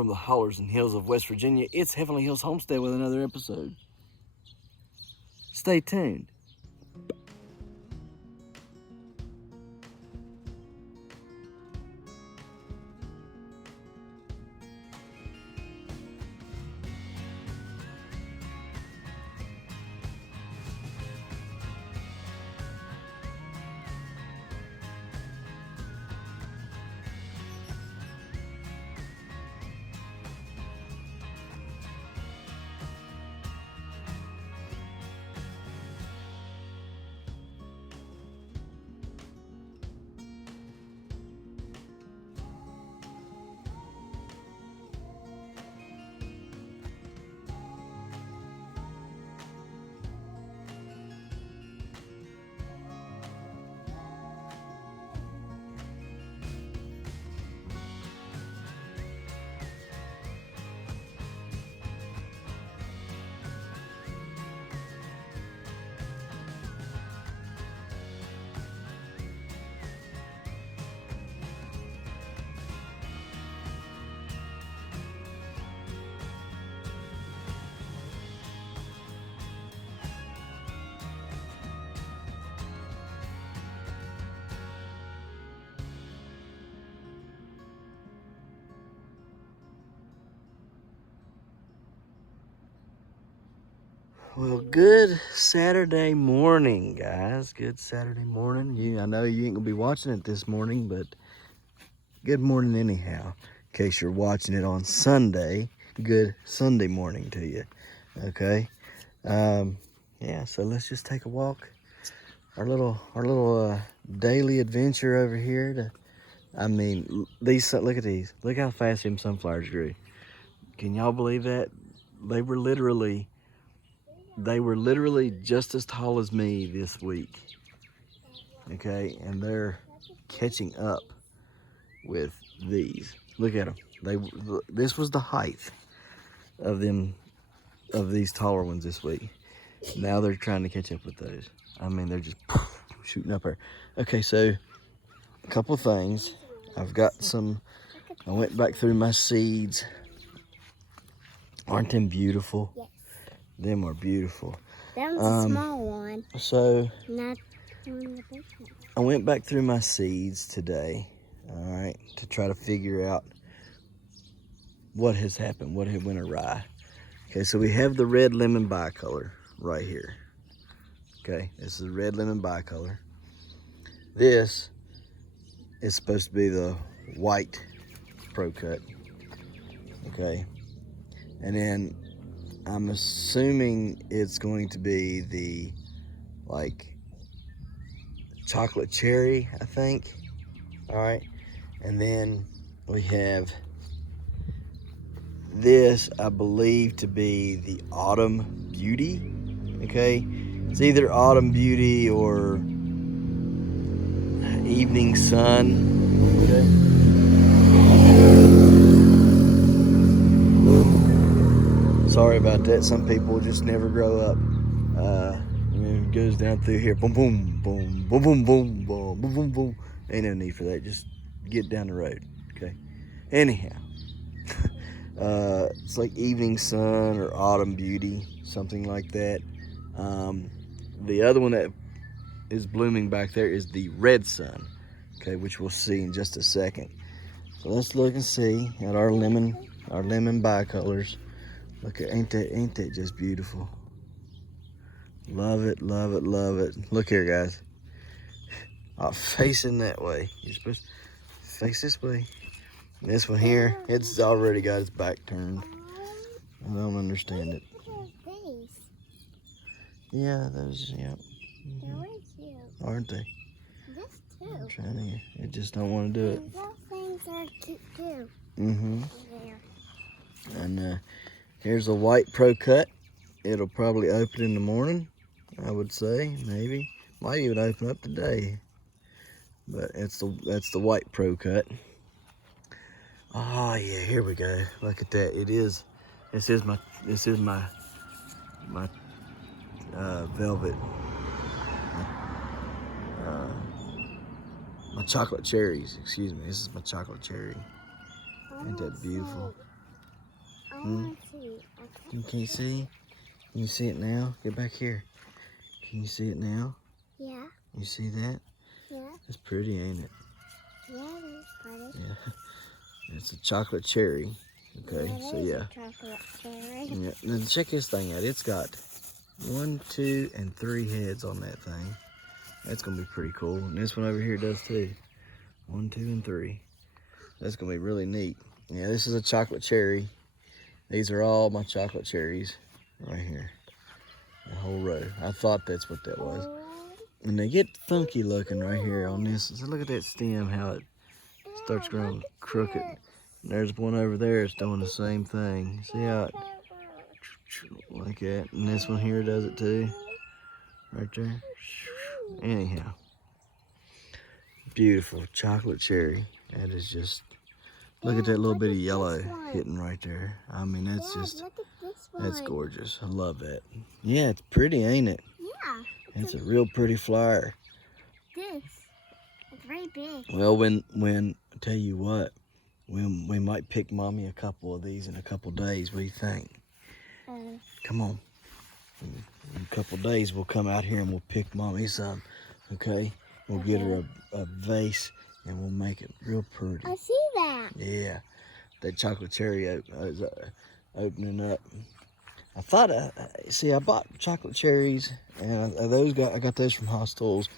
from the hollers and hills of West Virginia. It's Heavenly Hills Homestead with another episode. Stay tuned. Well, good Saturday morning, guys. Good Saturday morning. I know you ain't gonna be watching it this morning, but good morning anyhow. In case you're watching it on Sunday, good Sunday morning to you. Okay. Yeah. So let's just take a walk. Our little daily adventure over here. Look at these. Look how fast them sunflowers grew. Can y'all believe that? They were literally just as tall as me this week. Okay, and they're catching up with these. Look at them. This was the height of these taller ones this week. Now they're trying to catch up with those. I mean, they're just shooting up there. Okay, so a couple of things. I went back through my seeds. Aren't them beautiful? Yes. Them are beautiful. That was a small one. So Not one of the big ones. I went back through my seeds today, all right, to try to figure out what has happened, what had went awry. Okay, so we have the red lemon bicolor right here. Okay, this is red lemon bicolor. This is supposed to be the white pro cut. Okay, and then I'm assuming it's going to be the chocolate cherry, I think. All right, and then we have this, I believe, to be the autumn beauty. Okay, it's either autumn beauty or evening sun. Okay. Sorry about that. Some people just never grow up. It goes down through here. Boom, boom, boom, boom, boom, boom, boom, boom, boom, boom. Ain't no need for that. Just get down the road. Okay. Anyhow, it's like evening sun or autumn beauty, something like that. The other one that is blooming back there is the red sun. Okay, which we'll see in just a second. So let's look and see at our lemon bicolors. Look at, ain't that just beautiful? Love it, love it, love it. Look here, guys. Facing that way. You're supposed to face this way. This one here, it's already got its back turned. I don't understand it. Yeah, those, yeah. They're really cute. Aren't they? This too. I'm trying to, it just don't want to do it. Those things are cute too. Mm-hmm. There. And here's a white pro cut. It'll probably open in the morning, I would say, maybe. Might even open up today. But that's the white pro cut. Oh yeah, here we go. Look at that. This is my velvet. My chocolate cherries, excuse me. This is my chocolate cherry. Ain't that beautiful? I want to see. You can't see? Can you see it now? Get back here. Can you see it now? Yeah. You see that? Yeah. It's pretty, ain't it? Yeah, it is pretty. Yeah. It's a chocolate cherry. Okay, Yeah, so it is yeah. a chocolate cherry. Yeah. Now check this thing out. It's got 1, 2, and 3 heads on that thing. That's gonna be pretty cool. And this one over here does too. 1, 2, and 3. That's gonna be really neat. Yeah, this is a chocolate cherry. These are all my chocolate cherries right here. The whole row. I thought that's what that was. And they get funky looking right here on this. So look at that stem, how it starts growing crooked. And there's one over there that's doing the same thing. See how it, like that. And this one here does it too. Right there. Anyhow. Beautiful chocolate cherry. That is just, look at that little bit of yellow hitting right there. I mean, that's just, look at this one. that's gorgeous. I love that. Yeah, it's pretty, ain't it? Yeah. It's a real pretty flower. This. It's very big. Well, when I tell you what, we might pick Mommy a couple of these in a couple days. What do you think? Come on. In a couple days, we'll come out here and we'll pick Mommy some. Okay? We'll get her a vase and we'll make it real pretty. I see that. Yeah. That chocolate cherry is opening up. I thought, see, I bought chocolate cherries, and I got those from Hostels.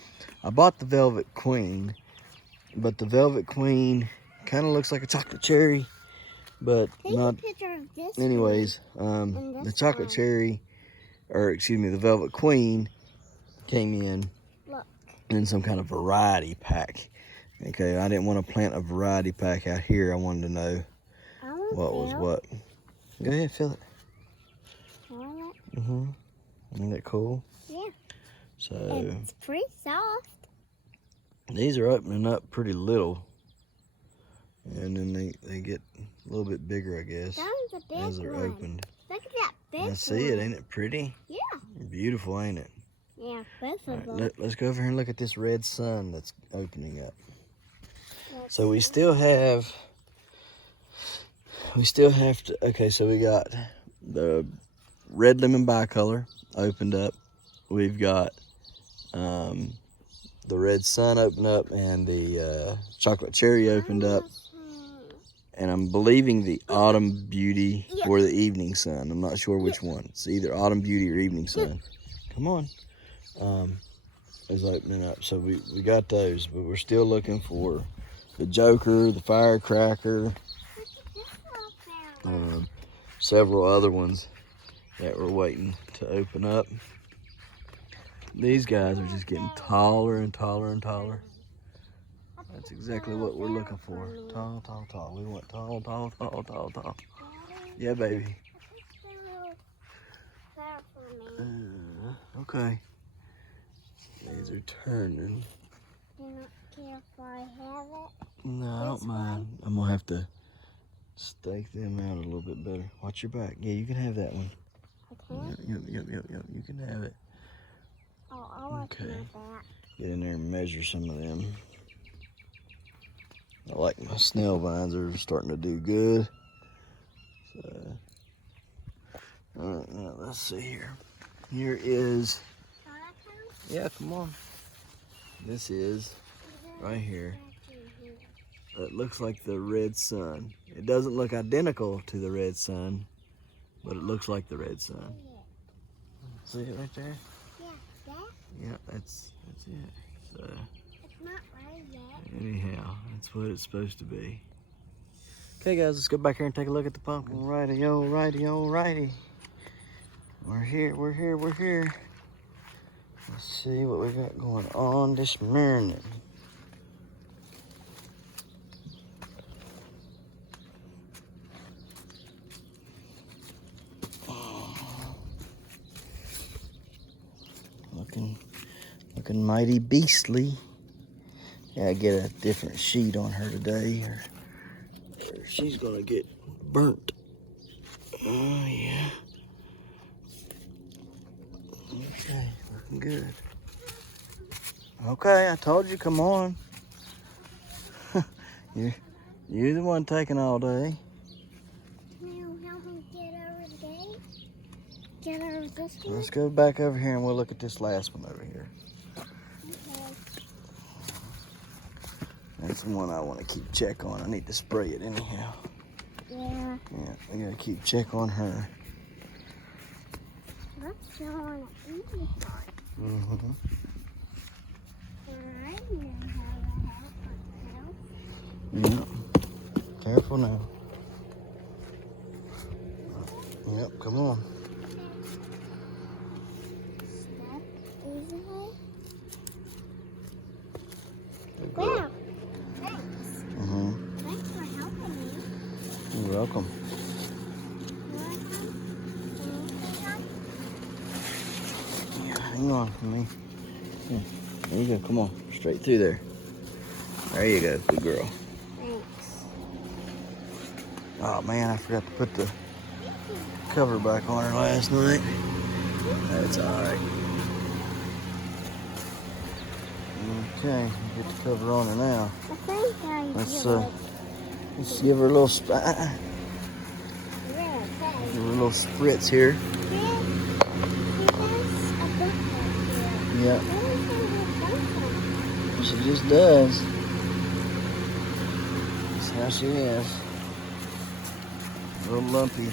I bought the Velvet Queen, but the Velvet Queen kind of looks like a chocolate cherry, but Take not. a picture of this Anyways, and the this chocolate one. cherry, or excuse me, the Velvet Queen came in Look. in some kind of variety pack. Okay, I didn't want to plant a variety pack out here. I wanted to know what was what. Go ahead, fill it. Isn't that cool? Yeah. So It's pretty soft. these are opening up pretty little, and then they get a little bit bigger, I guess, That one's a big as they're one. opened. Look at that big I see one. it. Ain't it pretty? Yeah. Beautiful, ain't it? Yeah, both All of right, them. let's go over here and look at this red sun that's opening up. So we still have to, okay, so we got the red lemon bicolor opened up. We've got the red sun opened up, and the chocolate cherry opened up. And I'm believing the autumn beauty or the evening sun. I'm not sure which one. It's either autumn beauty or evening sun. Come on. Is opening up. So we got those, but we're still looking for the Joker, the Firecracker, several other ones that we're waiting to open up. These guys are just getting taller and taller and taller. That's exactly what we're looking for. Tall, tall, tall. We want tall, tall, tall, tall, tall. Yeah, baby. Okay. These are turning. Do not care if I have it. No, I don't mind. I'm gonna have to stake them out a little bit better. Watch your back. Yeah, you can have that one. Okay. Yep. You can have it. Oh, I want Okay. my back. Get in there and measure some of them. I like my snail vines are starting to do good. So, all right, now let's see here. Here is, yeah, come on. This is right here. It looks like the red sun. It doesn't look identical to the red sun, but it looks like the red sun. See it right there? Yeah, that? Yeah, that's it. So It's not right yet. anyhow, that's what it's supposed to be. Okay guys, let's go back here and take a look at the pumpkin. Alrighty. We're here. Let's see what we got going on this morning. Looking mighty beastly. Gotta get a different sheet on her today, or she's gonna get burnt. Oh yeah. Okay, looking good. Okay, I told you, come on. You're the one taking all day. Meow, help me get over the gate? Get over this one? Let's go back over here and we'll look at this last one over here. Okay. That's the one I want to keep check on. I need to spray it anyhow. Yeah. Yeah, we gotta keep check on her. Let's go on an easy part. Mm-hmm. Alright, now have a help myself. Yep. Careful now. Yep, come on. Step easily. Good girl. Wow. Thanks. Mm-hmm. Thanks for helping me. You're welcome. Yeah, hang on for me. Here. There you go. Come on. Straight through there. There you go. Good girl. Thanks. Oh, man. I forgot to put the cover back on her last night. That's all right. Okay. Get the cover on her now. I think I Let's, do it. let's give her a little give Yeah, her a little spritz here. Yeah. She just does. That's how she is. A little lumpy.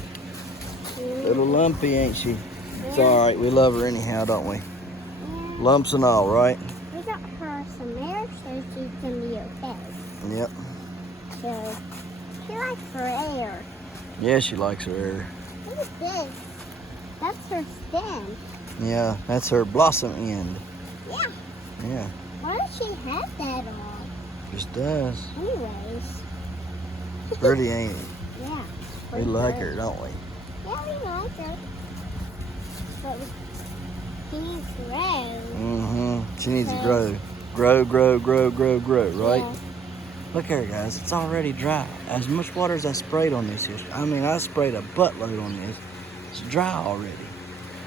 Little lumpy, ain't she? It's all right. We love her anyhow, don't we? Lumps and all, right? We got her some air so she can be okay. Yep. So, she likes her air. Yeah, she likes her air. Look at this. That's her stem. Yeah, that's her blossom end. Yeah. Yeah, Why does she have that on? just does. Anyways. Pretty, ain't it? Yeah. We like her, don't we? Yeah, we like her. But she needs to grow. Mm-hmm. She needs to grow. Grow, right? Yeah. Look here, guys. It's already dry. As much water as I sprayed on this yesterday. I mean, I sprayed a buttload on this. It's dry already.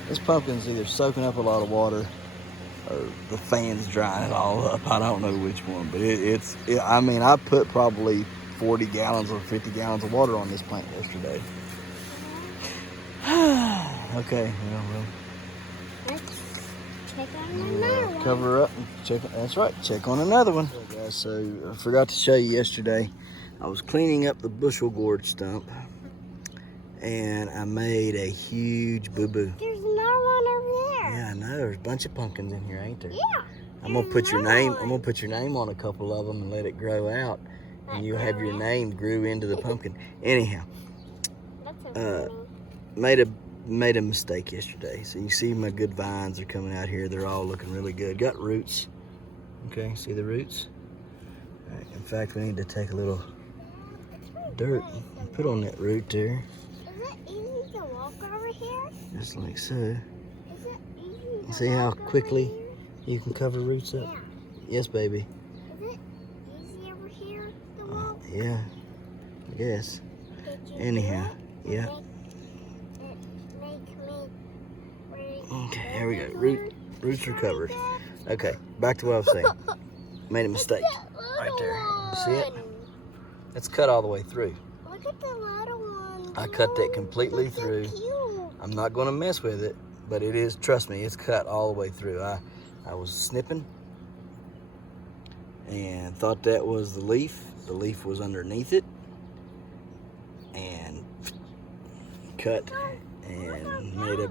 This pumpkin's either soaking up a lot of water or the fan's drying it all up. I don't know which one, but I mean, I put probably 40 gallons or 50 gallons of water on this plant yesterday. Okay, well, Let's check on another one. cover her up and check. That's right, check on another one. Okay, guys, so I forgot to show you yesterday. I was cleaning up the bushel gourd stump, and I made a huge boo-boo. There's another one over there. Yeah, I know. There's a bunch of pumpkins in here, ain't there? Yeah. I'm gonna put your another name. one. I'm gonna put your name on a couple of them and let it grow out, and you'll have your name grew into the pumpkin. Anyhow, That's made a mistake yesterday. So you see my good vines are coming out here. They're all looking really good. Got roots. Okay, see the roots? All right, in fact, we need to take a little dirt and put on that root there. Is it easy to walk over here? Just like so. Is it easy to See how walk over quickly here? you can cover roots up? Yeah. Yes, baby. Is it easy over here to walk? Yeah, I guess. Did you Anyhow, do it? yeah. Make me really Okay, here we go. good? Roots are covered. Okay, back to what I was saying. Made a mistake. Right there. You see it? It's cut all the way through. Look at the little one. I cut that completely That's so through. cute. I'm not going to mess with it, but it is, trust me, it's cut all the way through. I was snipping and thought that was the leaf. The leaf was underneath it, and cut and made a,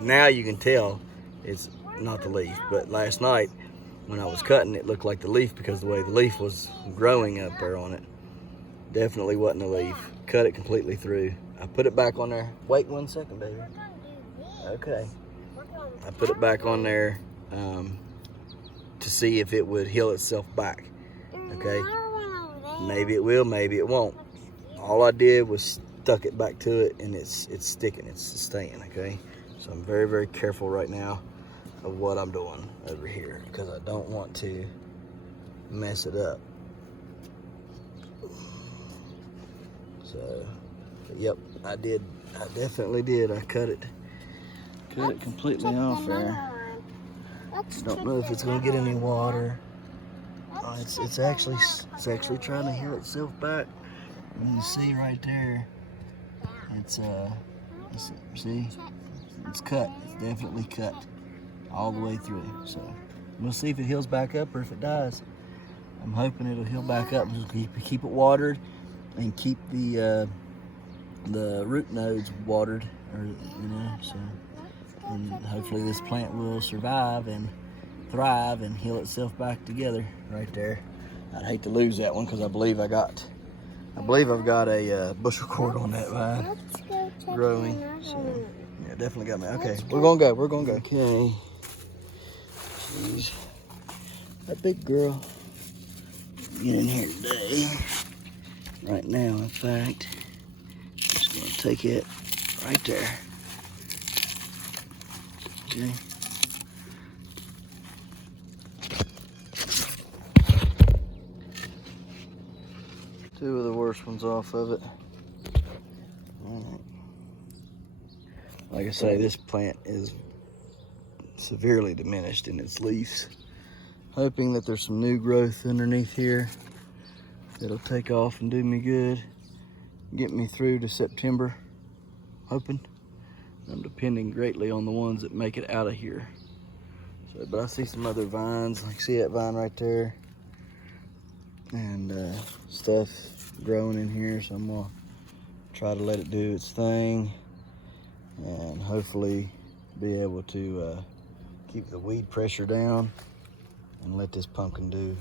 now you can tell it's not the leaf, but last night when I was cutting, it looked like the leaf because the way the leaf was growing up there on it. Definitely wasn't the leaf. Cut it completely through. I put it back on there. Wait 1 second, baby. Okay. I put it back on there to see if it would heal itself back. Okay. Maybe it will, maybe it won't. All I did was stuck it back to it, and it's sticking, it's staying. Okay. So I'm very, very careful right now of what I'm doing over here because I don't want to mess it up. So, but yep, I did. I definitely did. I cut it completely off there. Don't know if it's gonna get any water. It's actually trying to heal itself back. You can see right there. It's see, it's cut. It's definitely cut all the way through. So we'll see if it heals back up or if it dies. I'm hoping it'll heal back up. Just keep it watered and keep the root nodes watered, or so. And hopefully this plant will survive and thrive and heal itself back together right there. I'd hate to lose that one because I believe I've got a bushel cord on that vine growing. So yeah, definitely got me. Okay, we're gonna go. Okay. She's a big girl. Get in here today. Right now, in fact, just gonna take it right there. Okay. Two of the worst ones off of it. All right. Like I say, this plant is severely diminished in its leaves. Hoping that there's some new growth underneath here that'll take off and do me good. Get me through to September. Hoping. I'm depending greatly on the ones that make it out of here. So, but I see some other vines. Like, see that vine right there? And stuff growing in here, so I'm gonna try to let it do its thing and hopefully be able to keep the weed pressure down and let this pumpkin do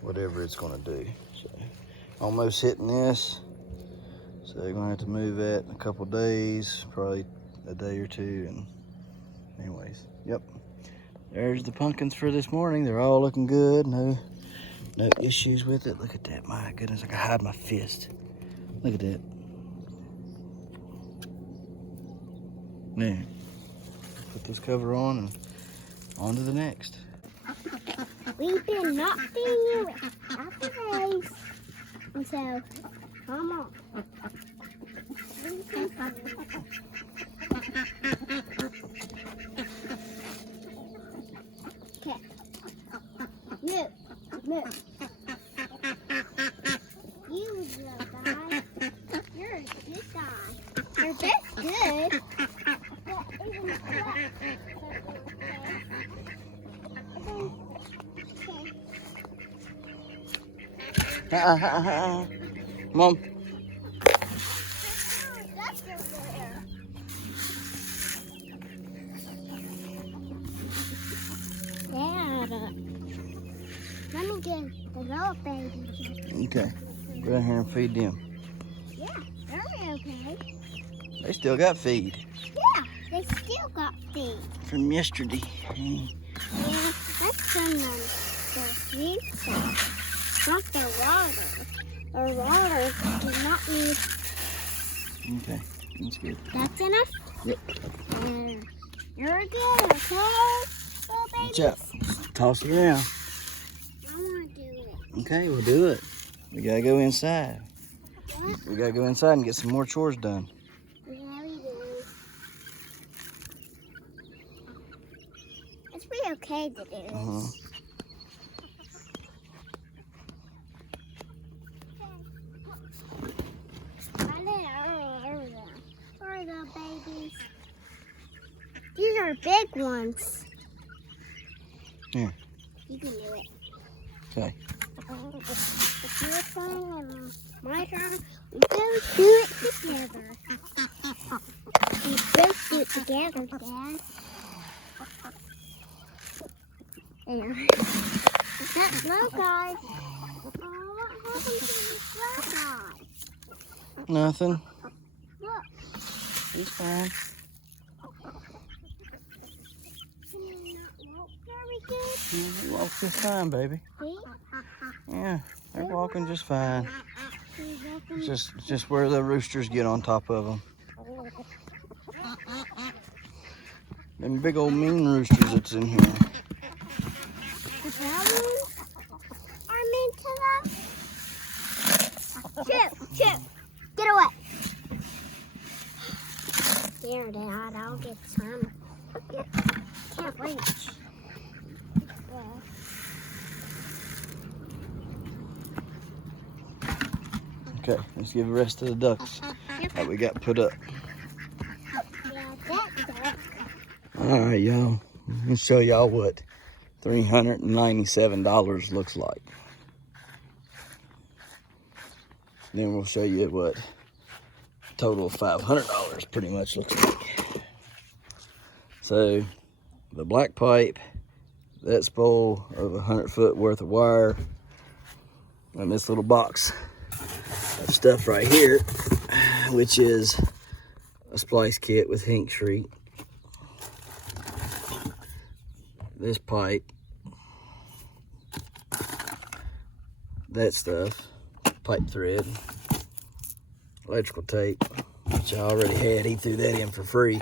whatever it's gonna do. So almost hitting this, so you're gonna have to move that in a couple days, probably a day or two. And anyways, yep, there's the pumpkins for this morning. They're all looking good. No issues with it. Look at that. My goodness, I can hide my fist. Look at that. Now, put this cover on and on to the next. We've been not feeding you after days. And so, come on. Okay. Move. You little guy. You're a good guy. You're just good. But even Mom. Dad, let me get the little baby. Okay. Go down here and feed them. Yeah, they're okay. They still got feed. Yeah, they still got feed. From yesterday. Yeah, that's from the sweet stuff, not the water. The water does not need. Okay, that's good. That's enough? Yep. You're good, okay? Little baby. Watch out. Toss it around. I want to do it. Okay, we'll do it. We gotta go inside. What? We gotta go inside and get some more chores done. Yeah, we do. It's pretty okay to do this. Sorry, little babies. These are big ones. Here. You can do it. Okay. It's your turn and my turn. We both do it together. We both do it together, Dad. There. That slow guy. Oh, what happened to the slow guy? Nothing. Look. He's fine. Can you not walk very good? Yeah, he walks just fine, baby. See? Yeah, they're walking just fine. He's walking. Just where the roosters get on top of them. Them big old mean roosters that's in here. The brown are meant to that. Shoot! Get away! There, Dad, I'll get some. Can't reach. Okay, let's give the rest of the ducks that we got put up. Yeah, that's it. All right, y'all. Let me show y'all what $397 looks like. Then we'll show you what total of $500 pretty much looks like. So the black pipe, that spool of 100-foot worth of wire, and this little box of stuff right here, which is a splice kit with Hink Shrink. This pipe, that stuff, pipe thread, electrical tape, which I already had. He threw that in for free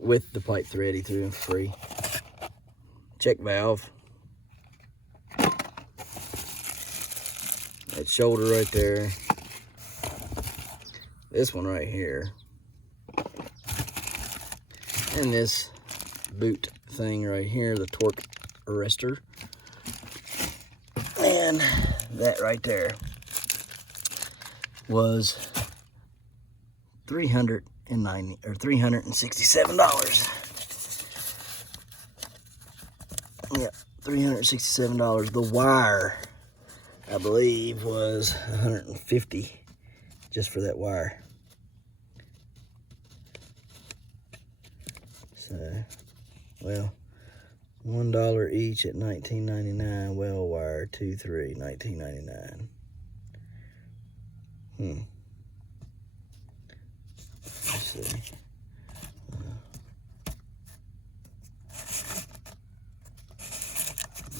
with the pipe thread. He threw in for free. Check valve. That shoulder right there. This one right here. And this boot thing right here, the torque arrestor. And that right there was $367. Yeah, $367. The wire, I believe, was $150 just for that wire. So, well, $1 each at $19.99. Well wire, 2-3, $19.99. Let's see.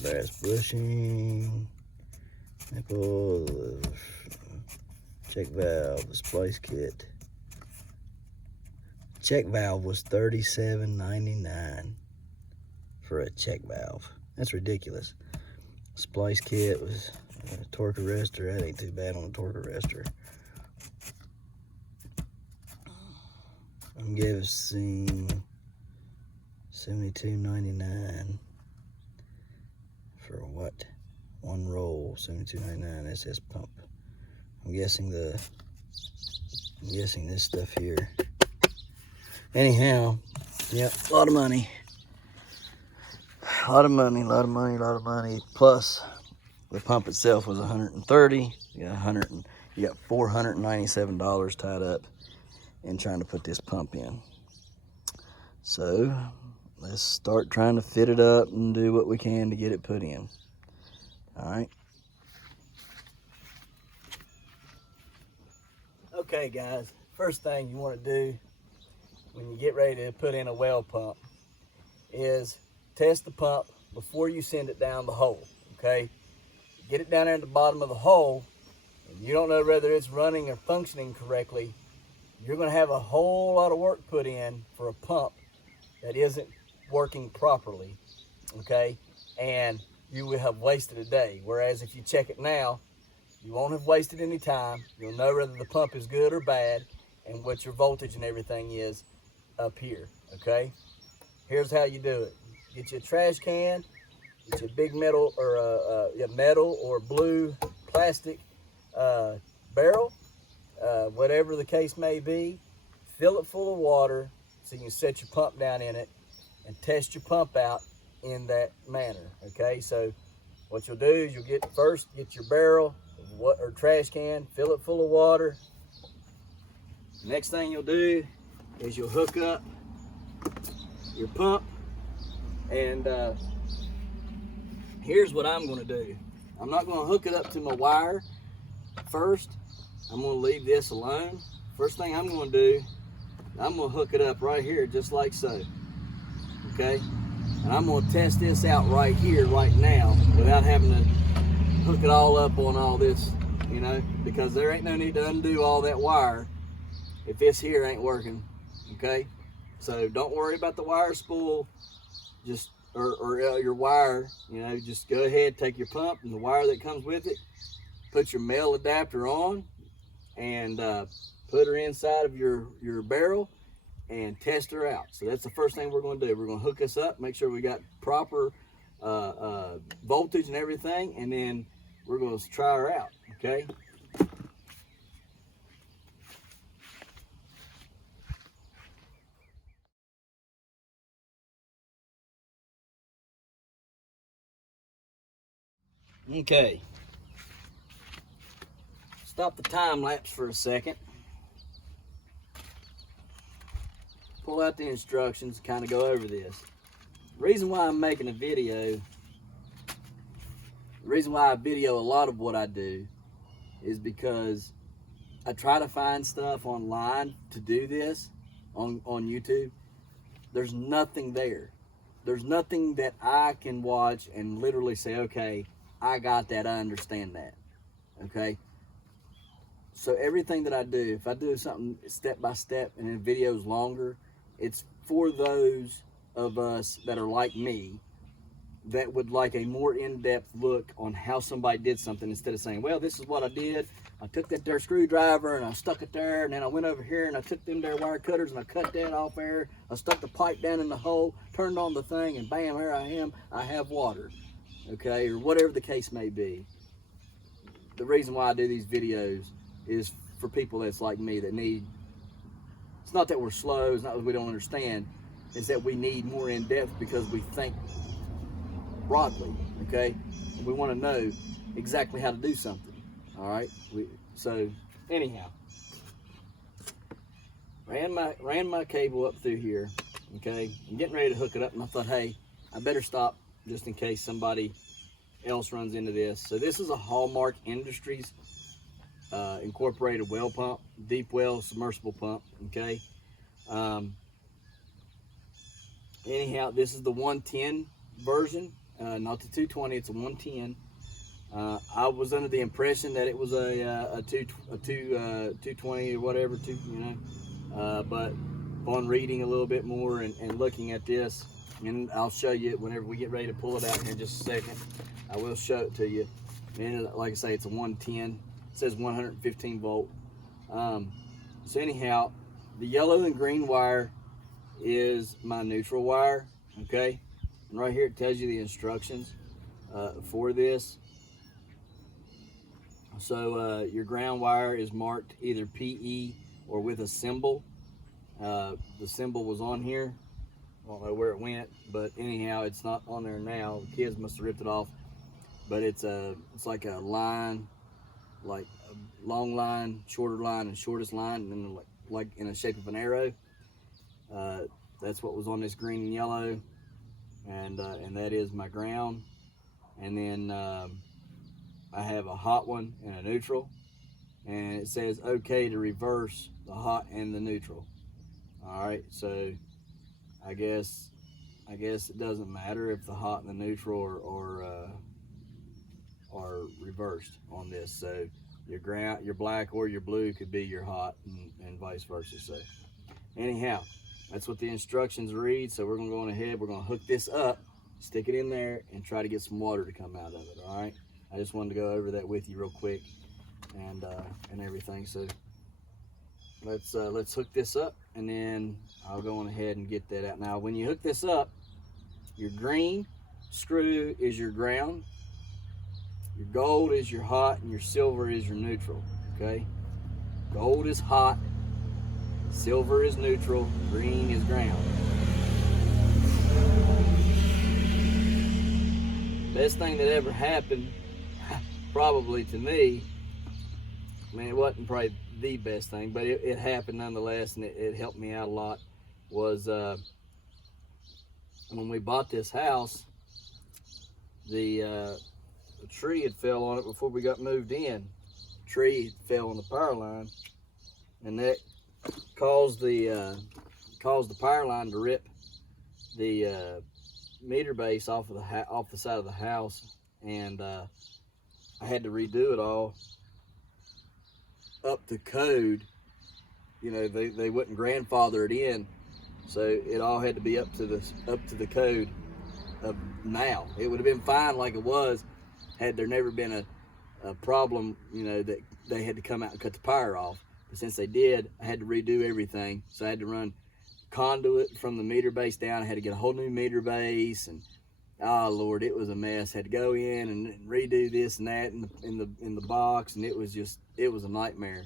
Brass bushing, nipple, check valve, the splice kit. Check valve was $37.99 for a check valve. That's ridiculous. Splice kit was a torque arrestor. That ain't too bad on a torque arrestor. I'm guessing $72.99 for what? One roll, $72.99 SS pump. I'm guessing this stuff here. Anyhow, yep, a lot of money. A lot of money. Plus, the pump itself was $130. You got $497 tied up in trying to put this pump in. So let's start trying to fit it up and do what we can to get it put in. All right. Okay, guys. First thing you want to do when you get ready to put in a well pump is test the pump before you send it down the hole. Okay. Get it down there at the bottom of the hole, and you don't know whether it's running or functioning correctly. You're going to have a whole lot of work put in for a pump that isn't working properly, okay? And you will have wasted a day. Whereas if you check it now, you won't have wasted any time. You'll know whether the pump is good or bad and what your voltage and everything is up here, okay? Here's how you do it. Get you a trash can, get you a big metal or blue plastic barrel, whatever the case may be. Fill it full of water so you can set your pump down in it and test your pump out in that manner, okay? So what you'll do is you'll get your barrel or trash can, fill it full of water. Next thing you'll do is you'll hook up your pump, and here's what I'm going to do. I'm not going to hook it up to my wire first. I'm going to leave this alone. First thing I'm going to do, I'm going to hook it up right here just like so, okay? And I'm going to test this out right here, right now, without having to hook it all up on all this, you know, because there ain't no need to undo all that wire if this here ain't working, okay? So don't worry about the wire spool, just or your wire, you know, just go ahead, take your pump and the wire that comes with it, put your male adapter on, and put her inside of your barrel and test her out. So that's the first thing we're going to do. We're going to hook this up, make sure we got proper voltage and everything, and then we're going to try her out, okay? Okay. Stop the time lapse for a second. Pull out the instructions, kind of go over this. The reason why I'm making a video, the reason why I video a lot of what I do is because I try to find stuff online to do this on YouTube. There's nothing there. There's nothing that I can watch and literally say, okay, I got that, I understand that, okay? So everything that I do, if I do something step by step and the video's longer, it's for those of us that are like me that would like a more in-depth look on how somebody did something, instead of saying, well, this is what I did. I took that there screwdriver and I stuck it there, and then I went over here and I took them there wire cutters and I cut that off there. I stuck the pipe down in the hole, turned on the thing, and bam, here I am. I have water, okay, or whatever the case may be. The reason why I do these videos is for people that's like me that need, it's not that we're slow, it's not that we don't understand, it's that we need more in-depth because we think broadly, okay? We want to know exactly how to do something, all right? So anyhow, ran my cable up through here, okay? I'm getting ready to hook it up, and I thought, hey, I better stop just in case somebody else runs into this. So this is a Hallmark Industries incorporated well pump, deep well submersible pump, okay? Anyhow, this is the 110 version, not the 220, it's a 110. I was under the impression that it was a 220 or whatever, but upon reading a little bit more and looking at this, and I'll show you whenever we get ready to pull it out here in just a second, I will show it to you. And like I say, it's a 110. It says 115 volt. So anyhow, the yellow and green wire is my neutral wire, okay? And right here it tells you the instructions for this. So your ground wire is marked either PE or with a symbol. The symbol was on here. I don't know where it went, but anyhow, it's not on there now. The kids must have ripped it off. But it's like a line, like a long line, shorter line, and shortest line, and then like in the shape of an arrow. That's what was on this green and yellow, and that is my ground. And then I have a hot one and a neutral, and it says okay to reverse the hot and the neutral. All right, so I guess it doesn't matter if the hot and the neutral are reversed on this. So your ground, your black or your blue could be your hot, and vice versa. So anyhow, that's what the instructions read. So we're gonna go on ahead, we're gonna hook this up, stick it in there, and try to get some water to come out of it. All right, I just wanted to go over that with you real quick, and everything. So let's hook this up, and then I'll go on ahead and get that out. Now when you hook this up, your green screw is your ground, your gold is your hot, and your silver is your neutral, okay? Gold is hot, silver is neutral, green is ground. Best thing that ever happened, probably to me, I mean, it wasn't probably the best thing, but it happened nonetheless, and it helped me out a lot, was when we bought this house, the tree had fell on it before we got moved in. The tree fell on the power line, and that caused the power line to rip the meter base off the side of the house, and I had to redo it all up to code. You know, they wouldn't grandfather it in, so it all had to be up to the code of now. It would have been fine like it was had there never been a problem, you know, that they had to come out and cut the power off. But since they did, I had to redo everything. So I had to run conduit from the meter base down. I had to get a whole new meter base, and oh Lord, it was a mess. Had to go in and redo this and that in the box, and it was a nightmare.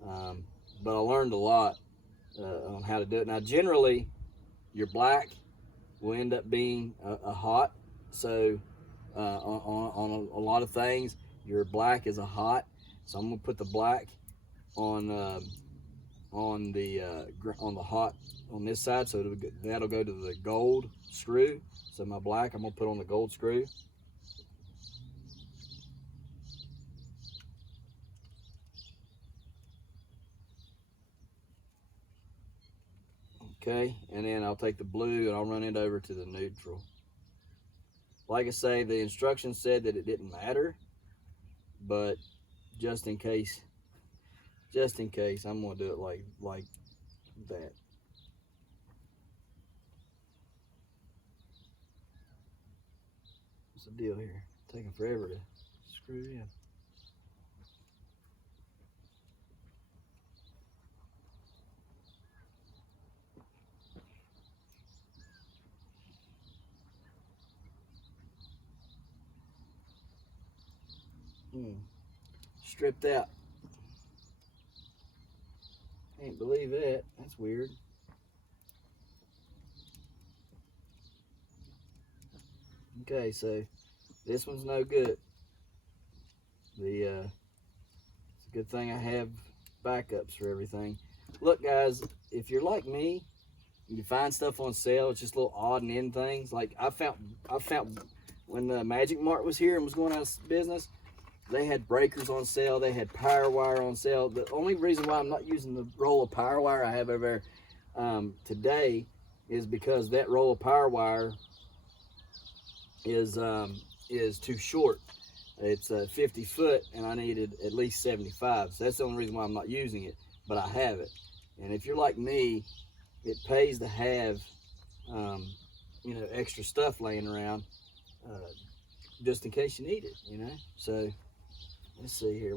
But I learned a lot on how to do it. Now generally, your black will end up being a hot. So on a lot of things. Your black is a hot, so I'm gonna put the black on the hot on this side, so that'll go to the gold screw. So my black I'm gonna put on the gold screw. Okay, and then I'll take the blue and I'll run it over to the neutral. Like I say, the instructions said that it didn't matter, but just in case, I'm gonna do it like that. What's the deal here? Taking forever to screw in. Stripped out. Can't believe that. That's weird. Okay, so this one's no good. It's a good thing I have backups for everything. Look, guys, if you're like me, you find stuff on sale. It's just little odd and end things. Like I found when the Magic Mart was here and was going out of business, they had breakers on sale. They had power wire on sale. The only reason why I'm not using the roll of power wire I have over there today is because that roll of power wire is too short. It's 50 foot and I needed at least 75. So that's the only reason why I'm not using it, but I have it. And if you're like me, it pays to have extra stuff laying around just in case you need it, So let's see here.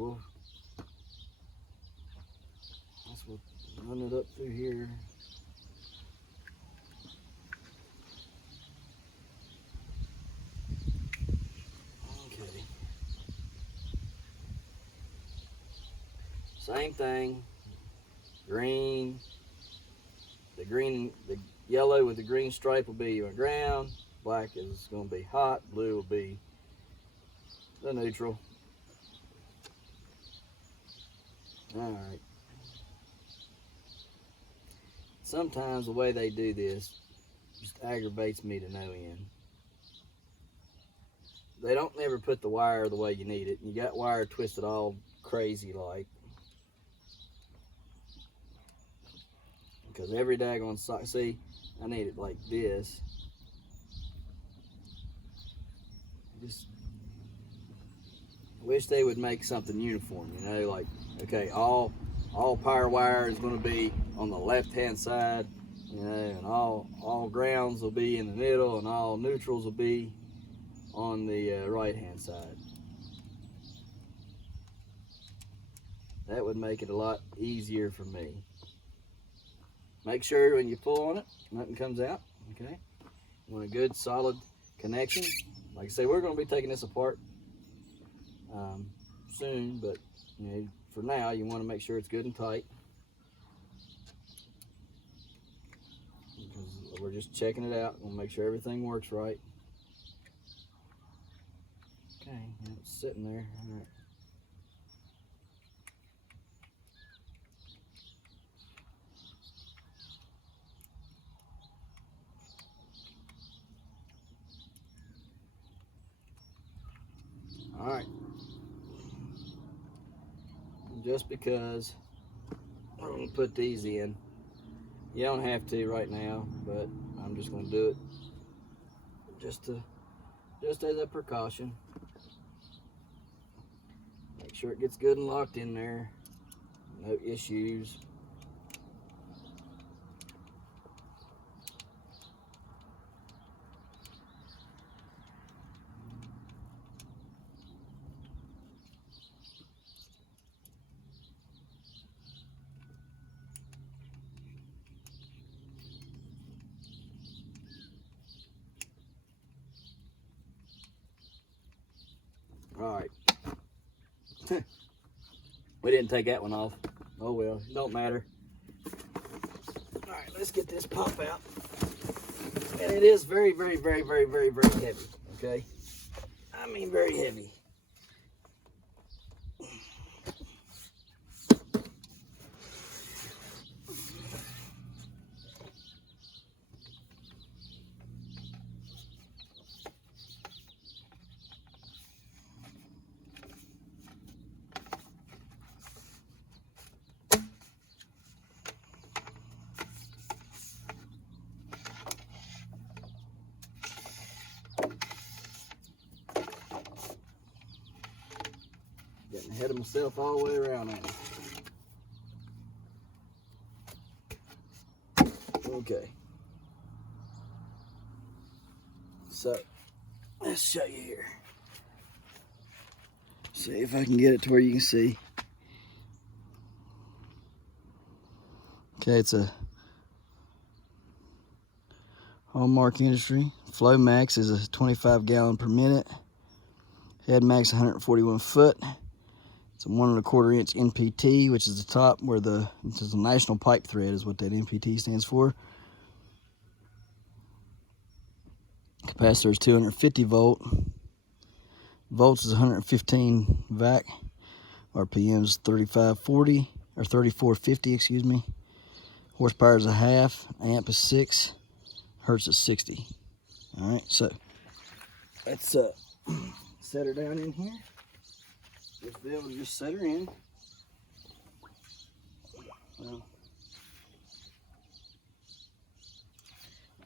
Let's run it up through here. Okay. Same thing. Green. The yellow with the green stripe will be your ground. Black is going to be hot. Blue will be the neutral. All right. Sometimes the way they do this just aggravates me to no end. They don't never put the wire the way you need it. You got wire twisted all crazy like. Because every daggone sock, see, I need it like this. Just wish they would make something uniform, like, okay, all power wire is going to be on the left hand side, and all grounds will be in the middle, and all neutrals will be on the right hand side. That would make it a lot easier for me. Make sure when you pull on it, nothing comes out, okay? You want a good solid connection. Like I say, we're going to be taking this apart soon, but for now, you want to make sure it's good and tight. Because we're just checking it out. We'll make sure everything works right. Okay, it's sitting there. All right. All right. Just because I'm going to put these in. You don't have to right now, but I'm just going to do it just as a precaution. Make sure it gets good and locked in there. No issues. All right. We didn't take that one off. Oh well, don't matter. All right, let's get this pump out. And it is very, very, very, very, very, very heavy, okay? mean very heavy. Getting ahead of myself all the way around on it. Okay. So, let's show you here. See if I can get it to where you can see. Okay, it's a Hallmark Industry. Flow max is a 25 gallon per minute. Head max 141 foot. It's a 1 1/4 inch NPT, which is the top where this is a national pipe thread is what that NPT stands for. Capacitor is 250 volt. Volts is 115 vac. RPM is 3540 or 3450, excuse me. Horsepower is a half. Amp is 6. Hertz is 60. All right, so let's set her down in here. Just be able to just set her in. Well,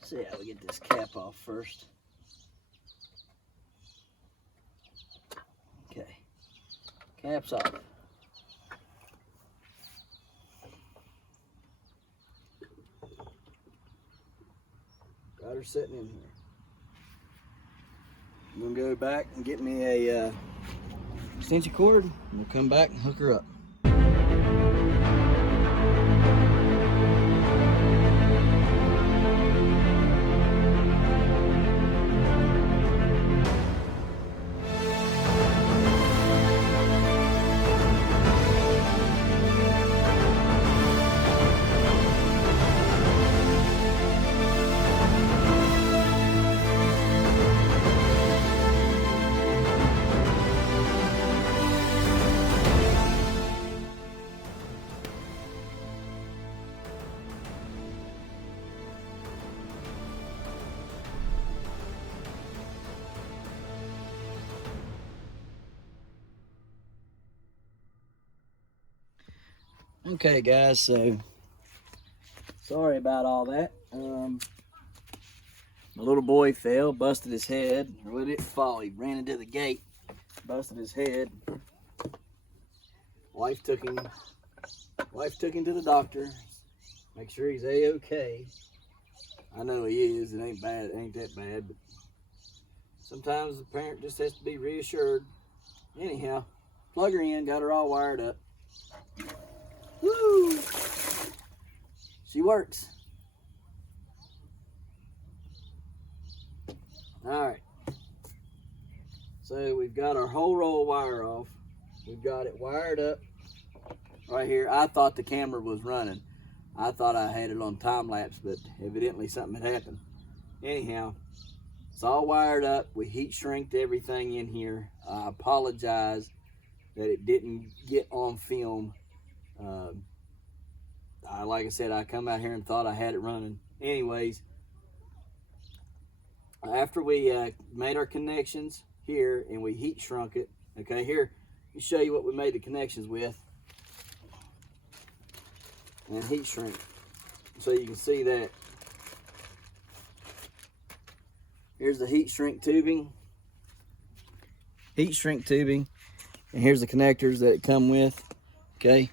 see how we get this cap off first. Okay, cap's off. Got her sitting in here. I'm gonna go back and get me a extension cord, and we'll come back and hook her up. Okay guys, so sorry about all that. My little boy fell, busted his head, or well, didn't fall, he ran into the gate, busted his head. Wife took him to the doctor, make sure he's a-okay. I know he is, it ain't bad, it ain't that bad, but sometimes the parent just has to be reassured. Anyhow, plug her in, got her all wired up. Woo! She works. All right. So we've got our whole roll of wire off. We've got it wired up right here. I thought the camera was running. I thought I had it on time lapse, but evidently something had happened. Anyhow, it's all wired up. We heat shrinked everything in here. I apologize that it didn't get on film. Like I said, I come out here and thought I had it running. Anyways, after we made our connections here and we heat shrunk it, okay, here, let me show you what we made the connections with and heat shrink so you can see that. Here's the heat shrink tubing, and here's the connectors that it come with. Okay,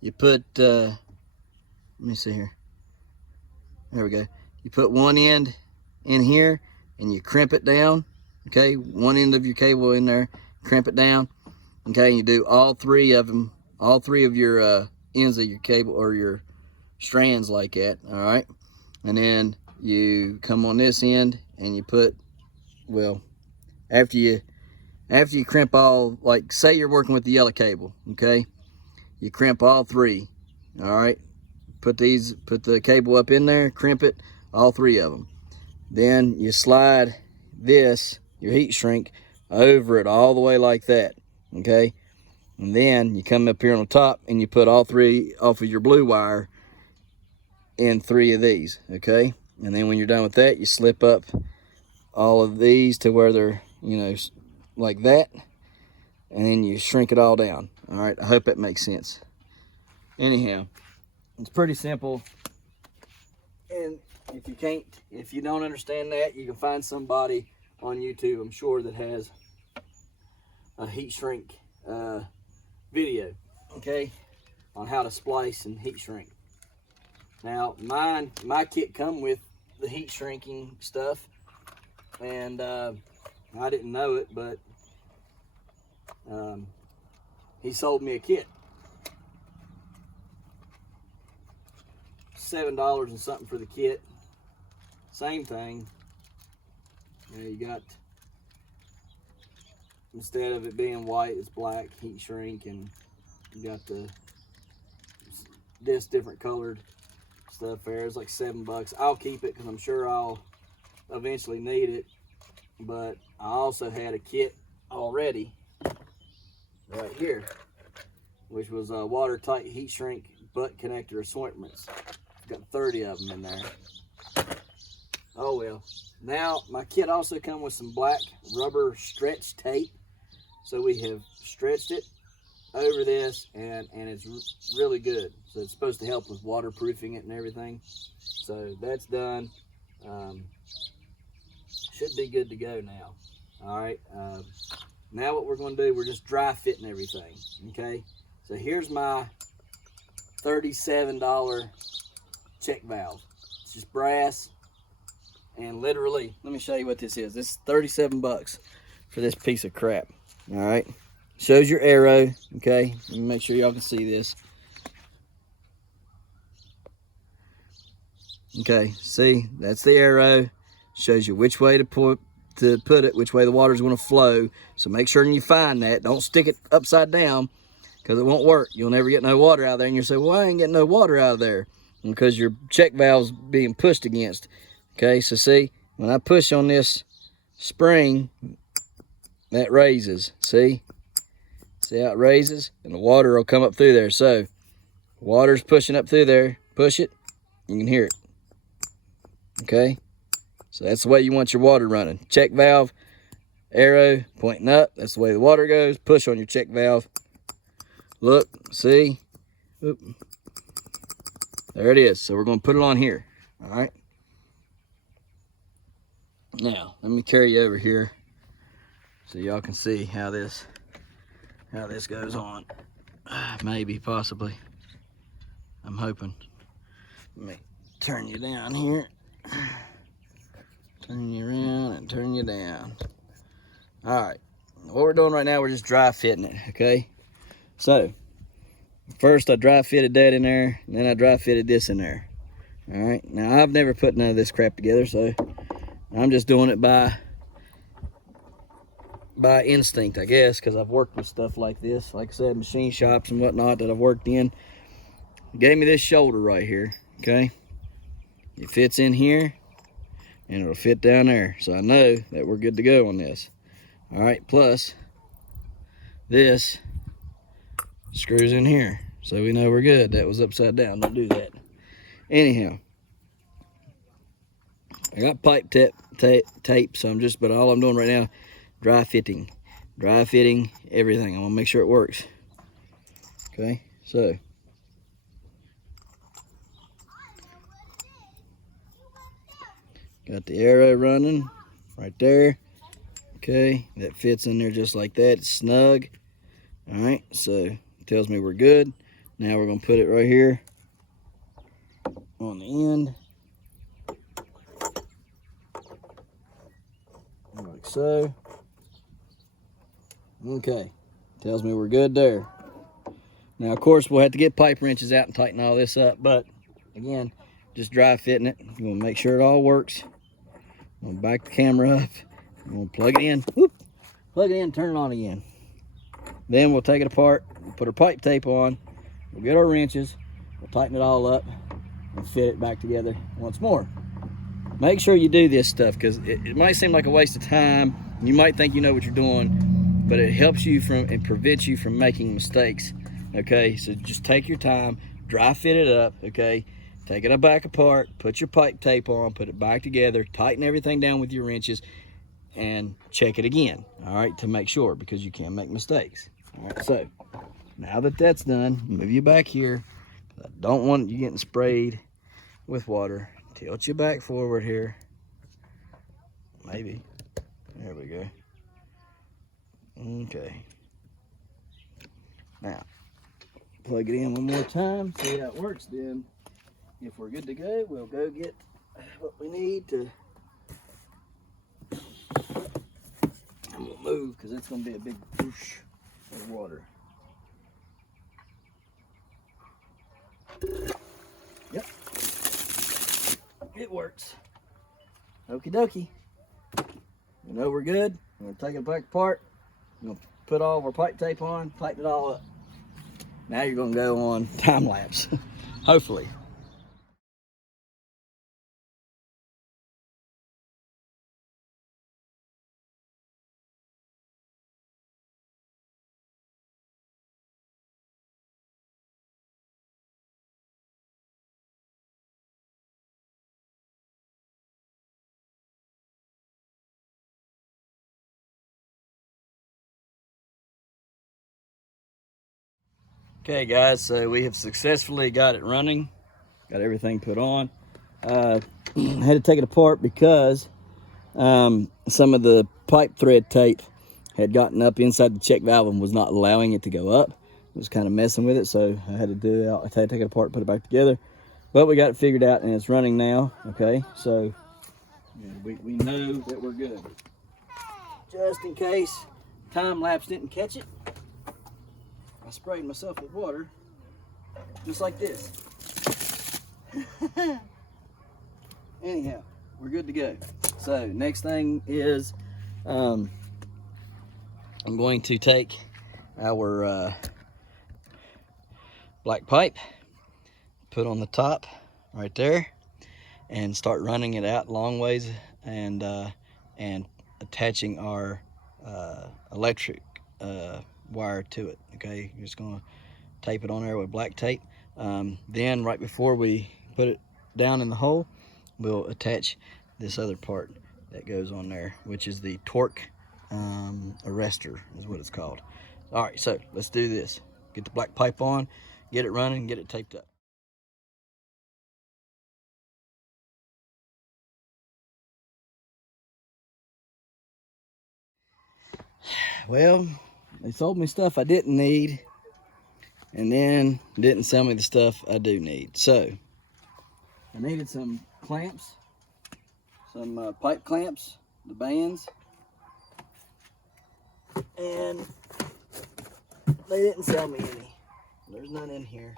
you put let me see here, there we go, you put one end in here and you crimp it down. Okay, one end of your cable in there, crimp it down. Okay, you do all three of them, all three of your ends of your cable or your strands like that. All right, and then you come on this end and you put, well, after you crimp all, like say you're working with the yellow cable, okay, you crimp all three. All right, put the cable up in there, crimp it, all three of them. Then you slide this, your heat shrink, over it all the way like that, okay? And then you come up here on the top and you put all 3 off of your blue wire in 3 of these, okay? And then when you're done with that, you slip up all of these to where they're, you know, like that, and then you shrink it all down. All right, I hope that makes sense. Anyhow, it's pretty simple. And if you don't understand that, you can find somebody on YouTube, I'm sure, that has a heat shrink video, okay, on how to splice and heat shrink. Now, my kit come with the heat shrinking stuff, and I didn't know it, but he sold me a kit. $7 and something for the kit. Same thing. You know, you got, instead of it being white, it's black, heat shrink, and you got this different colored stuff there. It's like $7. I'll keep it because I'm sure I'll eventually need it. But I also had a kit already right here, which was a watertight heat shrink butt connector assortments. Got 30 of them in there. Oh well. Now my kit also comes with some black rubber stretch tape. So we have stretched it over this, and it's really good. So it's supposed to help with waterproofing it and everything. So that's done. Should be good to go now. All right. Now what we're going to do, we're just dry fitting everything. Okay. So here's my $37 check valve. It's just brass, and literally, let me show you what this is. This is $37 for this piece of crap. All right. Shows your arrow. Okay. Let me make sure y'all can see this. Okay. See, that's the arrow. Shows you which way to put it, which way the water is going to flow. So make sure you find that. Don't stick it upside down, because it won't work. You'll never get no water out of there. And you'll say, well, I ain't getting no water out of there. Because your check valve's being pushed against. Okay, so see, when I push on this spring, that raises. See how it raises? And the water will come up through there. So water's pushing up through there. Push it, you can hear it. Okay, so that's the way you want your water running. Check valve, arrow pointing up, that's the way the water goes. Push on your check valve. Look, see? Oop. There it is. So we're going to put it on here. All right. Now, let me carry you over here so y'all can see how this goes on. Maybe, possibly. I'm hoping. Let me turn you down here. Turn you around and turn you down. All right. What we're doing right now, we're just dry fitting it, okay? So, first I dry fitted that in there, and then I dry fitted this in there. All right. Now, I've never put none of this crap together, so I'm just doing it by instinct, I guess, because I've worked with stuff like this. Like I said, machine shops and whatnot that I've worked in. It gave me this shoulder right here, okay? It fits in here, and it'll fit down there. So I know that we're good to go on this. All right, plus this screws in here. So we know we're good. That was upside down, don't do that. Anyhow, I got pipe tape, so but all I'm doing right now, dry fitting everything. I'm gonna make sure it works. Okay, so got the arrow running right there. Okay, that fits in there just like that. It's snug. All right, so tells me we're good. Now we're gonna put it right here on the end, like so. Okay, tells me we're good there. Now, of course, we'll have to get pipe wrenches out and tighten all this up, but again, just dry fitting it. I'm gonna make sure it all works. I'm gonna back the camera up. I'm gonna plug it in. Whoop, plug it in, turn it on again. Then we'll take it apart, we'll put our pipe tape on, we'll get our wrenches, we'll tighten it all up and fit it back together once more. make sure you do this stuff, because it might seem like a waste of time. You might think you know what you're doing, but it helps you from and prevents you from making mistakes. Okay, so just take your time, dry fit it up. Okay, take it back apart, put your pipe tape on, put it back together, tighten everything down with your wrenches, and check it again. All right, to make sure, because you can make mistakes. All right, so now that that's done, move you back here. I don't want you getting sprayed with water. Tilt you back forward here. Maybe. There we go. Okay. Now, plug it in one more time, see how it works. Then, if we're good to go, we'll go get what we need to. I'm gonna move because it's gonna be a big whoosh of water. Yep. It works. Okie dokie. You know we're good. We're gonna take it back apart. We're gonna put all of our pipe tape on, tighten it all up. Now you're gonna go on time lapse, hopefully. Okay guys, so we have successfully got it running, got everything put on. Had to take it apart because some of the pipe thread tape had gotten up inside the check valve and was not allowing it to go up. It was kind of messing with it, so I had to take it apart, put it back together. But we got it figured out and it's running now. Okay, so yeah, we know that we're good. Just in case time lapse didn't catch it, I sprayed myself with water, just like this. Anyhow, we're good to go. So next thing is, I'm going to take our black pipe, put on the top right there, and start running it out long ways, and attaching our electric wire to it. Okay, you're just gonna tape it on there with black tape. Then right before we put it down in the hole, we'll attach this other part that goes on there, which is the torque arrestor is what it's called. All right, so let's do this. Get the black pipe on, get it running, get it taped up. Well, they sold me stuff I didn't need, and then didn't sell me the stuff I do need. So I needed some clamps, some pipe clamps, the bands, and they didn't sell me any. There's none in here.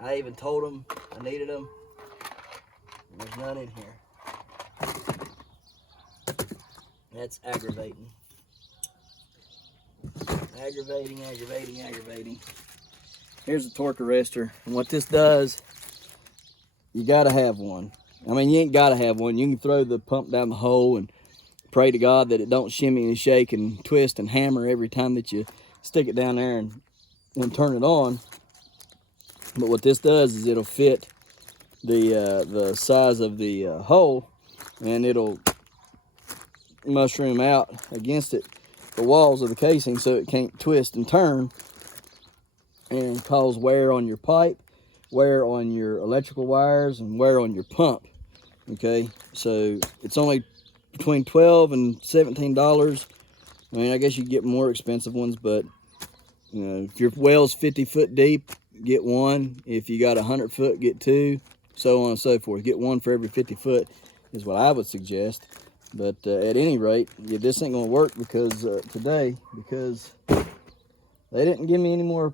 I even told them I needed them. There's none in here. That's aggravating. Aggravating. Here's a torque arrestor, and what this does, you gotta have one. I mean, you ain't gotta have one. You can throw the pump down the hole and pray to God that it don't shimmy and shake and twist and hammer every time that you stick it down there and turn it on. But what this does is it'll fit the size of the hole, and it'll mushroom out against it, the walls of the casing, so it can't twist and turn and cause wear on your pipe, wear on your electrical wires, and wear on your pump. Okay, so it's only between $12 and $17. I mean, I guess you get more expensive ones, but you know, if your well's 50 foot deep, get one. If you got 100 foot, get two, so on and so forth. Get one for every 50 foot is what I would suggest. But at any rate, yeah, this ain't gonna work because today, because they didn't give me any more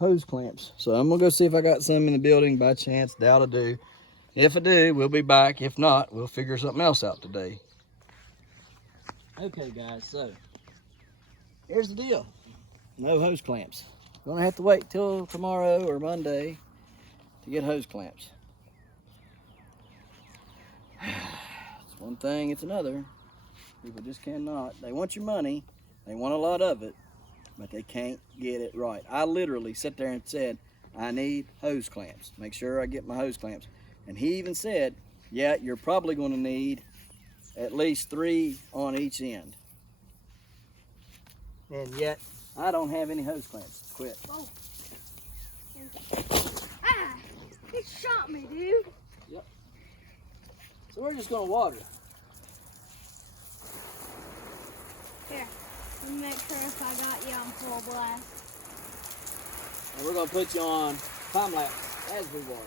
hose clamps. So I'm gonna go see if I got some in the building by chance. Doubt I do. If I do, we'll be back. If not, we'll figure something else out today. Okay guys, so here's the deal. No hose clamps. Gonna have to wait till tomorrow or Monday to get hose clamps. It's one thing, it's another. People just cannot. They want your money. They want a lot of it, but they can't get it right. I literally sat there and said, I need hose clamps. Make sure I get my hose clamps. And he even said, yeah, you're probably going to need at least 3 on each end. And yet, I don't have any hose clamps. Quit. Oh. Ah! It shot me, dude. Yep. So we're just going to water. Here, let me make sure if I got you on full blast. And we're going to put you on time lapse as we water.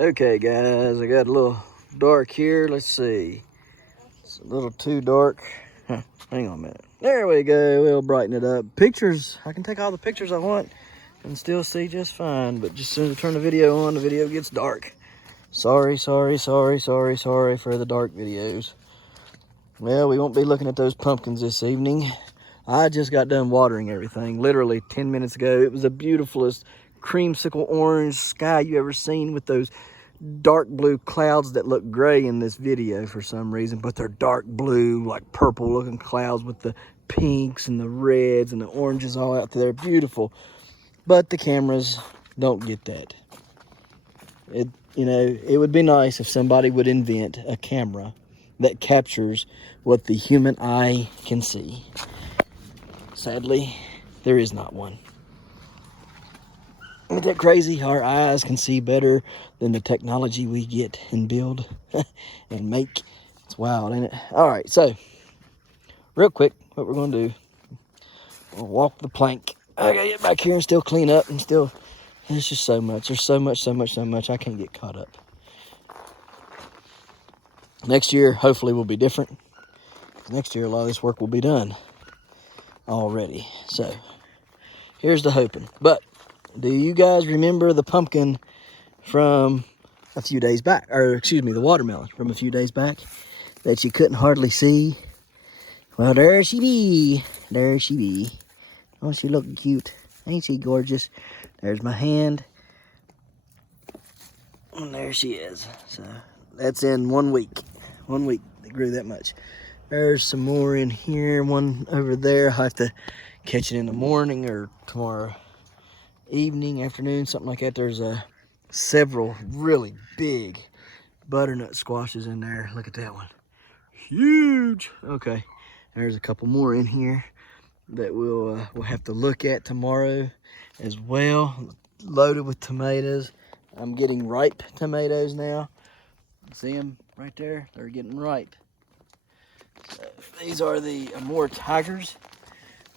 Okay guys, I got a little dark here. Let's see. It's a little too dark. Huh, hang on a minute. There we go. We'll brighten it up. Pictures, I can take all the pictures I want and still see just fine. But just as soon as I turn the video on, the video gets dark. Sorry for the dark videos. Well, we won't be looking at those pumpkins this evening. I just got done watering everything literally 10 minutes ago. It was the beautifulest creamsicle orange sky you ever seen, with those dark blue clouds that look gray in this video for some reason, but they're dark blue, like purple looking clouds with the pinks and the reds and the oranges all out there. Beautiful. But the cameras don't get that. It would be nice if somebody would invent a camera that captures what the human eye can see. Sadly, there is not one. Isn't that crazy? Our eyes can see better than the technology we get and build and make. It's wild, ain't it? All right, so real quick, what we're going to do, we'll walk the plank. I got to get back here and still clean up and still, there's just so much. There's so much. I can't get caught up. Next year, hopefully, will be different. Next year, a lot of this work will be done already. So here's the hoping. But do you guys remember the pumpkin from a few days back? Or excuse me, the watermelon from a few days back that you couldn't hardly see? Well, there she be. There she be. Oh, she looking cute. Ain't she gorgeous? There's my hand. And there she is. So that's in 1 week. 1 week, they grew that much. There's some more in here, one over there. I'll have to catch it in the morning or tomorrow evening, afternoon, something like that. There's several really big butternut squashes in there. Look at that one. Huge. Okay, there's a couple more in here that we'll have to look at tomorrow as well. Loaded with tomatoes. I'm getting ripe tomatoes now. See them right there? They're getting ripe. So these are the Amore Tigers.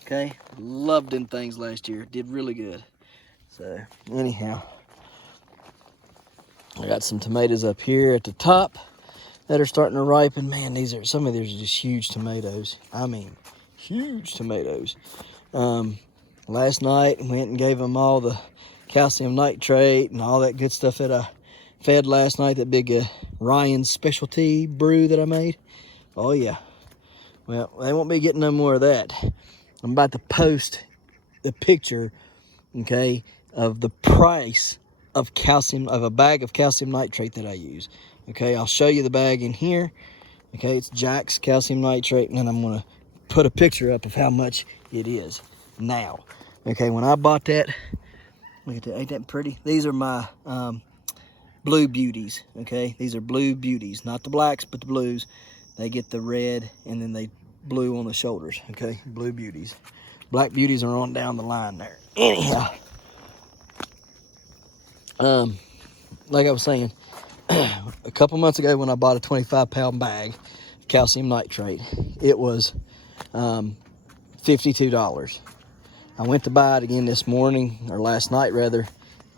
Okay, loved them things last year. Did really good. So anyhow, I got some tomatoes up here at the top that are starting to ripen. Man, some of these are just huge tomatoes. I mean, huge tomatoes. Last night went and gave them all the calcium nitrate and all that good stuff that I fed last night. That big Ryan's specialty brew that I made. Oh yeah. Well, they won't be getting no more of that. I'm about to post the picture, okay, of the price of a bag of calcium nitrate that I use. Okay, I'll show you the bag in here. Okay, it's Jack's calcium nitrate, and then I'm gonna put a picture up of how much it is now. Okay, when I bought that, look at that, ain't that pretty? These are my blue beauties, okay? These are blue beauties, not the blacks, but the blues. They get the red, and then they blue on the shoulders, okay? Blue beauties. Black beauties are on down the line there. Anyhow, like I was saying, a couple months ago when I bought a 25-pound bag of calcium nitrate, it was $52. I went to buy it again this morning, or last night rather,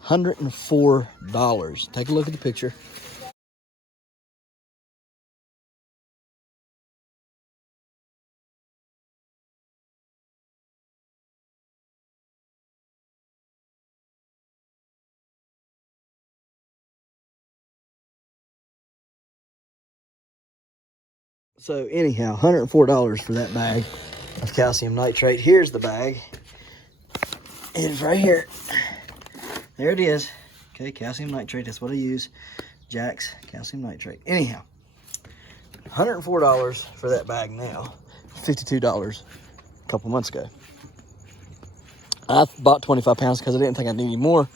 $104. Take a look at the picture. So anyhow, $104 for that bag of calcium nitrate. Here's the bag. It is right here. There it is. Okay, calcium nitrate, that's what I use. Jack's calcium nitrate. Anyhow, $104 for that bag now. $52 a couple months ago. I bought 25 pounds because I didn't think I needed any more.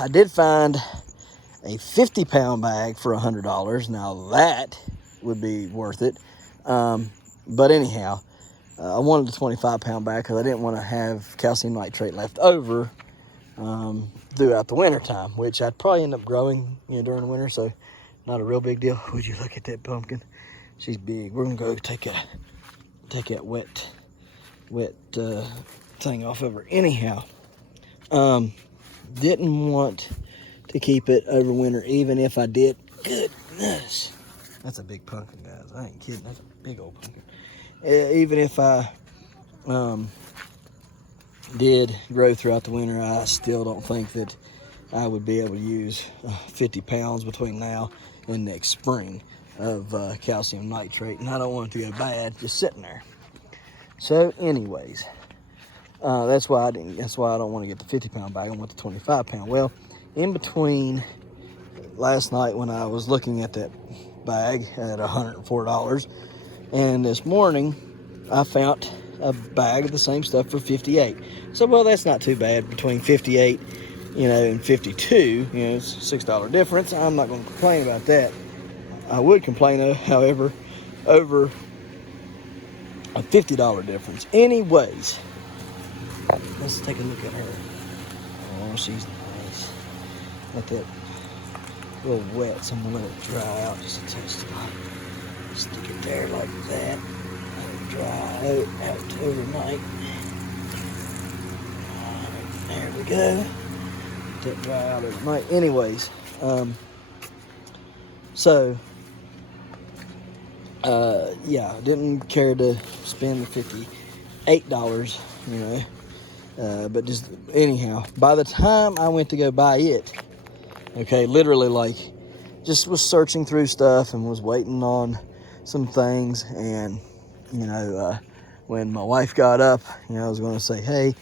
I did find a 50-pound bag for $100. Now that would be worth it. But anyhow, I wanted a 25-pound bag because I didn't want to have calcium nitrate left over throughout the winter time, which I'd probably end up growing, during the winter. So not a real big deal. Would you look at that pumpkin? She's big. We're gonna go take that wet thing off of her. Anyhow, didn't want to keep it over winter, even if I did. Goodness, that's a big pumpkin, guys. I ain't kidding. That's a big old pumpkin. Even if I did grow throughout the winter, I still don't think that I would be able to use 50 pounds between now and next spring of calcium nitrate, and I don't want it to go bad just sitting there. So anyways, that's why I don't want to get the 50-pound bag. I want the 25-pound. Well, in between last night when I was looking at that bag at $104, and this morning I found a bag of the same stuff for $58. So, well, that's not too bad, between $58 and 52, it's a $6 difference. I'm not going to complain about that. I would complain, however, over a $50 difference. Anyways, let's take a look at her. Oh, she's nice. Let that a little wet, so I'm gonna let it dry out just a touch. Stick it there like that. Let it dry out overnight. There we go. Let that dry out overnight. Anyways, yeah, I didn't care to spend the $58, but just anyhow, by the time I went to go buy it, okay, literally like just was searching through stuff and was waiting on some things, and when my wife got up, I was going to say, hey,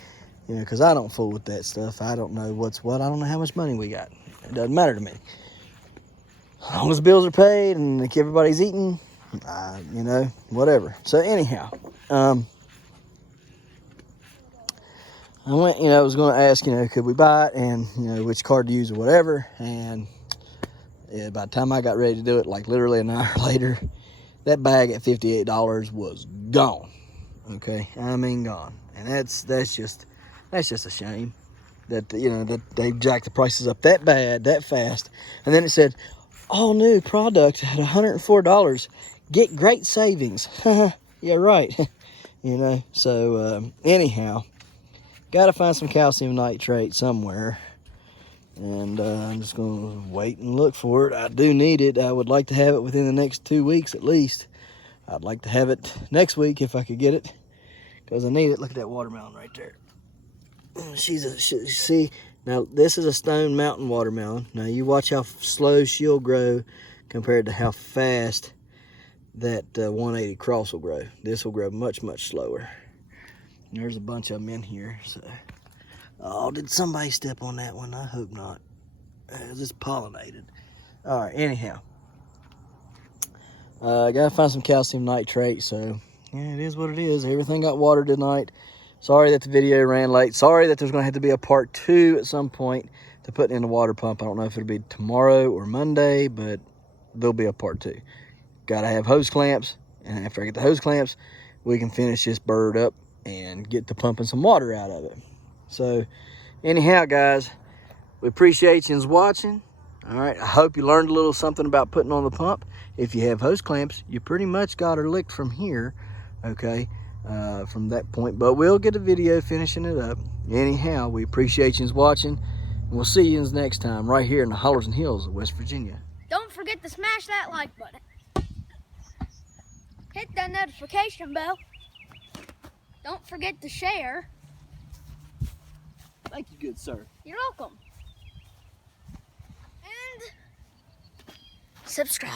because I don't fool with that stuff. I don't know what's what. I don't know how much money we got. It doesn't matter to me. As long as the bills are paid and like everybody's eating, whatever. So anyhow, I went, I was going to ask, could we buy it and, which card to use or whatever. And by the time I got ready to do it, like literally an hour later, that bag at $58 was gone. Okay, I mean gone. And that's just a shame that, that they jacked the prices up that bad, that fast. And then it said, all new product at $104. Get great savings. Yeah, right. So anyhow, got to find some calcium nitrate somewhere. And I'm just going to wait and look for it. I do need it. I would like to have it within the next 2 weeks at least. I'd like to have it next week if I could get it, because I need it. Look at that watermelon right there. See, now this is a Stone Mountain watermelon. Now you watch how slow she'll grow compared to how fast that 180 cross will grow. This will grow much, much slower. And there's a bunch of them in here. So, oh, did somebody step on that one? I hope not. It's pollinated. All right, anyhow. I gotta find some calcium nitrate, so yeah, it is what it is. Everything got watered tonight. Sorry that the video ran late. Sorry that there's gonna have to be a part 2 at some point to put in the water pump. I don't know if it'll be tomorrow or Monday, but there'll be a part 2. Gotta have hose clamps, and after I get the hose clamps, we can finish this bird up and get to pumping some water out of it. So anyhow, guys, we appreciate you watching. All right, I hope you learned a little something about putting on the pump. If you have hose clamps, you pretty much got her licked from here, okay, from that point. But we'll get a video finishing it up. Anyhow, we appreciate you watching. And we'll see you next time right here in the hollers and hills of West Virginia. Don't forget to smash that like button. Hit that notification bell. Don't forget to share. Thank you, good sir. You're welcome. And subscribe.